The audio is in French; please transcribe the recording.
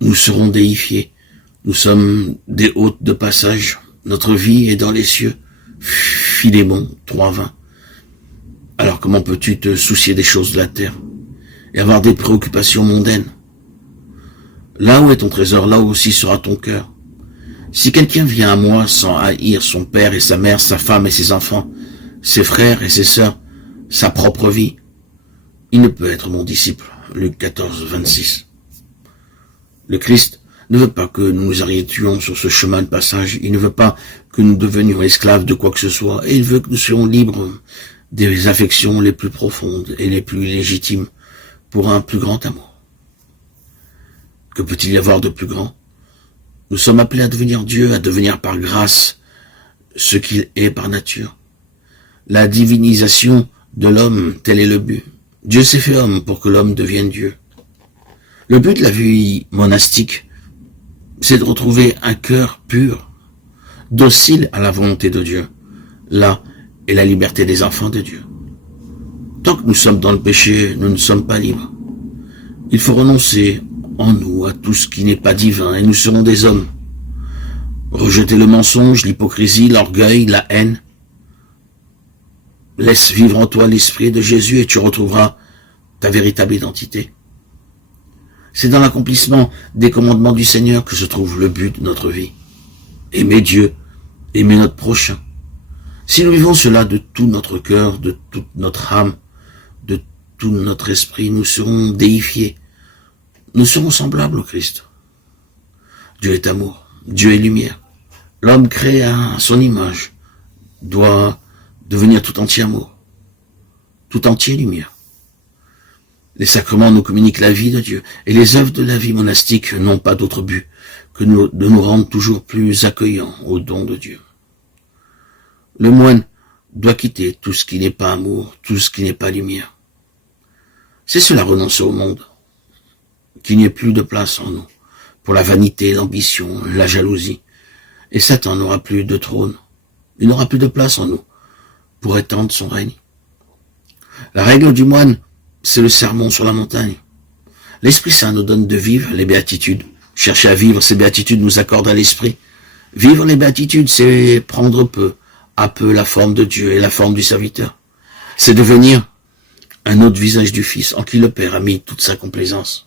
nous serons déifiés. Nous sommes des hôtes de passage. Notre vie est dans les cieux. Philémon 3:20. Alors comment peux-tu te soucier des choses de la terre et avoir des préoccupations mondaines? Là où est ton trésor, là aussi sera ton cœur. Si quelqu'un vient à moi sans haïr son père et sa mère, sa femme et ses enfants, ses frères et ses sœurs, sa propre vie, il ne peut être mon disciple. Luc 14:26. Le Christ ne veut pas que nous nous arrêtions sur ce chemin de passage. Il ne veut pas que nous devenions esclaves de quoi que ce soit. Et il veut que nous soyons libres des affections les plus profondes et les plus légitimes pour un plus grand amour. Que peut-il y avoir de plus grand? Nous sommes appelés à devenir Dieu, à devenir par grâce ce qu'il est par nature. La divinisation de l'homme, tel est le but. Dieu s'est fait homme pour que l'homme devienne Dieu. Le but de la vie monastique, c'est de retrouver un cœur pur, docile à la volonté de Dieu. Là est la liberté des enfants de Dieu. Tant que nous sommes dans le péché, nous ne sommes pas libres. Il faut renoncer en nous à tout ce qui n'est pas divin et nous serons des hommes. Rejetez le mensonge, l'hypocrisie, l'orgueil, la haine. Laisse vivre en toi l'esprit de Jésus et tu retrouveras ta véritable identité. C'est dans l'accomplissement des commandements du Seigneur que se trouve le but de notre vie. Aimer Dieu, aimer notre prochain. Si nous vivons cela de tout notre cœur, de toute notre âme, de tout notre esprit, nous serons déifiés. Nous serons semblables au Christ. Dieu est amour, Dieu est lumière. L'homme créé à son image doit devenir tout entier amour, tout entier lumière. Les sacrements nous communiquent la vie de Dieu, et les œuvres de la vie monastique n'ont pas d'autre but que de nous rendre toujours plus accueillants au don de Dieu. Le moine doit quitter tout ce qui n'est pas amour, tout ce qui n'est pas lumière. C'est cela renoncer au monde, qu'il n'y ait plus de place en nous pour la vanité, l'ambition, la jalousie. Et Satan n'aura plus de trône, il n'aura plus de place en nous pour étendre son règne. La règle du moine, c'est le sermon sur la montagne. L'Esprit Saint nous donne de vivre les béatitudes. Chercher à vivre ces béatitudes nous accorde à l'Esprit. Vivre les béatitudes, c'est prendre peu à peu la forme de Dieu et la forme du serviteur. C'est devenir un autre visage du Fils en qui le Père a mis toute sa complaisance.